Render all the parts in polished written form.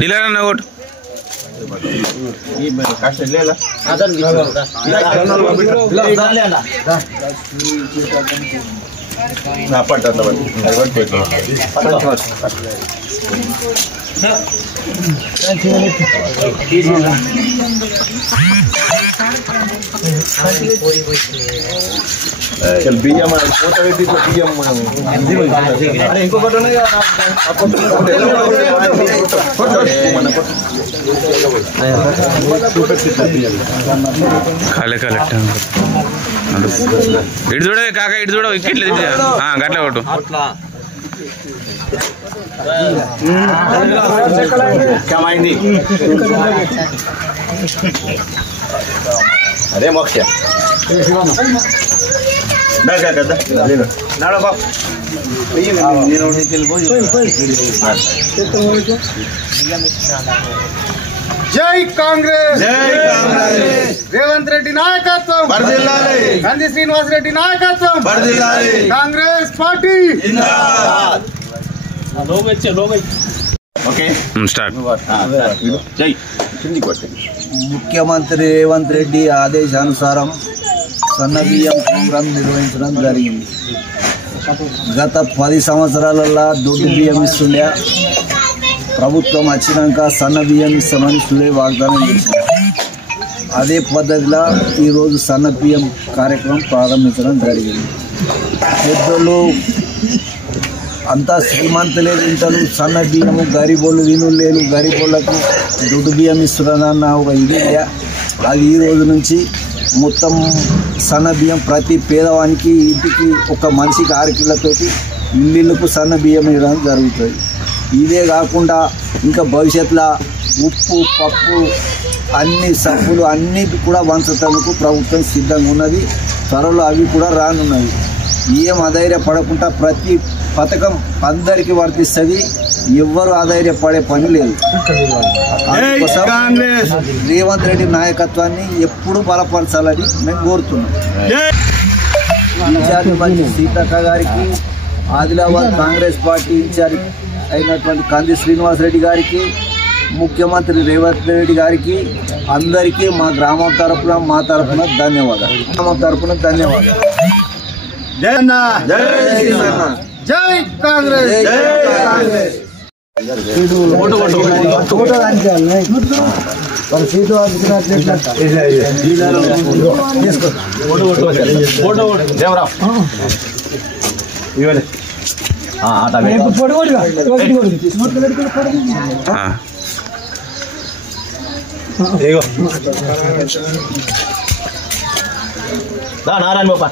Dealer ना vote चल बियम photo बेटी तो बियम अरे इनको फोटो नहीं आपको खाले खाले इट చూడ కాక ఇటు చూడ ఇట్లా గట్ల కొట్టు కమైంది అరే మోక్ష నాడ బాబు జై కాంగ్రెస్ రేవంత్ రెడ్డి నాయకత్వం గాంధీ శ్రీనివాస్ రెడ్డి నాయకత్వం కాంగ్రెస్ పార్టీ ముఖ్యమంత్రి రేవంత్ రెడ్డి ఆదేశానుసారం సన్న బియ్యం ప్రోగ్రాం నిర్వహించడం జరిగింది. గత 10 సంవత్సరాలలో దొడ్డు బియ్యం ఇస్తుండే, ప్రభుత్వం వచ్చినాక సన్న బియ్యం ఇస్తామని సులే వాగ్దానం చేసింది. అదే పద్ధతిలో ఈరోజు సన్న బియ్యం కార్యక్రమం ప్రారంభించడం జరిగింది. పెద్దలు అంతా శ్రీమంతులే తింటారు సన్న బియ్యము, గరీబోళ్ళు తినులేరు, గరీబోళ్ళకు దొడ్డు బియ్యం ఇస్తున్నారన్న ఒక ఇది. అది ఈ రోజు నుంచి మొత్తం సన్న బియ్యం ప్రతి పేదవానికి ఇంటికి ఒక మనిషికి 6 కిలోతోటి ఇల్లుకు సన్న బియ్యం ఇవ్వడం జరుగుతుంది. ఇదే కాకుండా ఇంకా భవిష్యత్తులో ఉప్పు, పప్పు, అన్ని సబ్బులు అన్నీ కూడా వంచటానికి ప్రభుత్వం సిద్ధంగా ఉన్నది. త్వరలో అవి కూడా రానున్నవి. ఏం అధైర్యపడకుండా ప్రతి పథకం అందరికీ వర్తిస్తుంది. ఎవ్వరు ఆధైర్యపడే పని లేదు. అందుకోసం రేవంత్ రెడ్డి నాయకత్వాన్ని ఎప్పుడు బలపరచాలని మేము కోరుతున్నాం. ఇన్ఛార్జ్ మంత్రి సీతక్క గారికి, ఆదిలాబాద్ కాంగ్రెస్ పార్టీ ఇన్ఛార్జ్ అయినటువంటి కంది శ్రీనివాసరెడ్డి గారికి, ముఖ్యమంత్రి రేవంత్ రెడ్డి గారికి, అందరికీ మా గ్రామం తరఫున మా తరఫున ధన్యవాదాలు. గ్రామం తరఫున ధన్యవాదాలు. జై అన్న, జై కాంగ్రెస్, జై కాంగ్రెస్. నారాయణ బాబా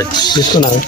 తీసుకున్నాను